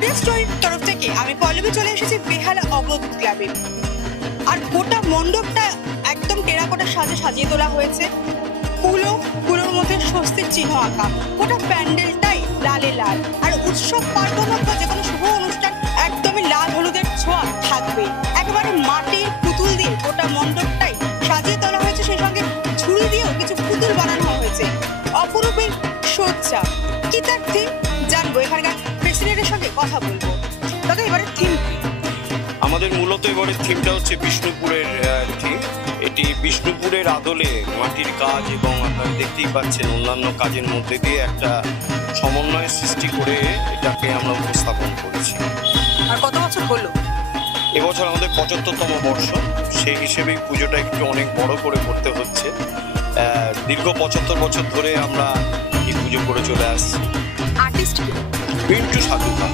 Today স্টোরির তরফ থেকে আমি পল্লবী চলে এসেছি বেহালা অগ্রদূত ক্লাবে। আর গোটা মণ্ডপটা একদম টেরাকোটা সাজিয়ে তোলা হয়েছে। কুলোর মধ্যে স্বস্তির চিহ্ন আঁকা, গোটা প্যান্ডেলটাই লালে লাল। আর উৎসব পার্বণ বা যে কোনো শুভ অনুষ্ঠান একদমই লাল হলুদের ছোঁয়া থাকবে। একেবারে মাটির পুতুল দিয়ে গোটা মণ্ডপটাই সাজিয়ে তোলা হয়েছে, সেই সঙ্গে ঝুড়ি দিয়েও কিছু পুতুল বানানো হয়েছে। অপরূপের সজ্জা। কি তার থিম জানবো, এখানকার প্রেসিডেন্টের সঙ্গে কথা বলবো। দাদা, এবারে থিম আমাদের মূলত এবারের থিমটা হচ্ছে বিষ্ণুপুরের থিম। এটি বিষ্ণুপুরের আদলে মাটির কাজ এবং আপনারা দেখতেই পাচ্ছেন অন্যান্য কাজের মধ্যে দিয়ে একটা সমন্বয় সৃষ্টি করে এটাকে আমরা উপস্থাপন করেছি। আর কত বছর হলো? এবছর আমাদের 75তম বর্ষ, সেই হিসেবেই পুজোটা একটু অনেক বড় করে করতে হচ্ছে। দীর্ঘ 75 বছর ধরে আমরা এই পুজো করে চলে আসছি। আর্টিস্ট পিন্টু সাধুকা।